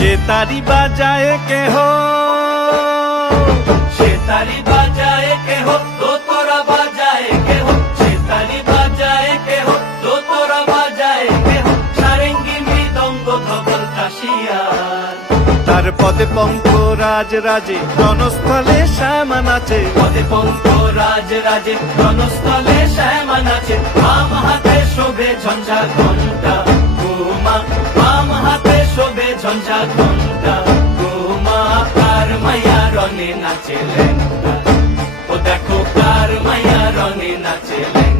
সে তারি বাজায় কেহ, সে তারি বাজায় কেহ, দোতরা বাজায় কেহ, সে তারি বাজায় কেহ, দোতরা বাজায় কেহ, সারেঙ্গি মৃদঙ্গ ধবল কাশিয়ার। তার পদে পঙ্ক রাজ রাজে, রণস্থলে শ্যামা নাচে। পদে পঙ্ক রাজ রাজে, রণস্থলে শ্যামা নাচে। বাম হাতে শোভে ঝঞ্ঝা ঘণ্টা গোমা, বাম হাতে শোভে ঝঞ্ঝা ঘণ্টা গোমা। কার মায়া রঙে নাচে লেঙ্গা, ও দেখো কার মায়া রঙে নাচে লেঙ্গা।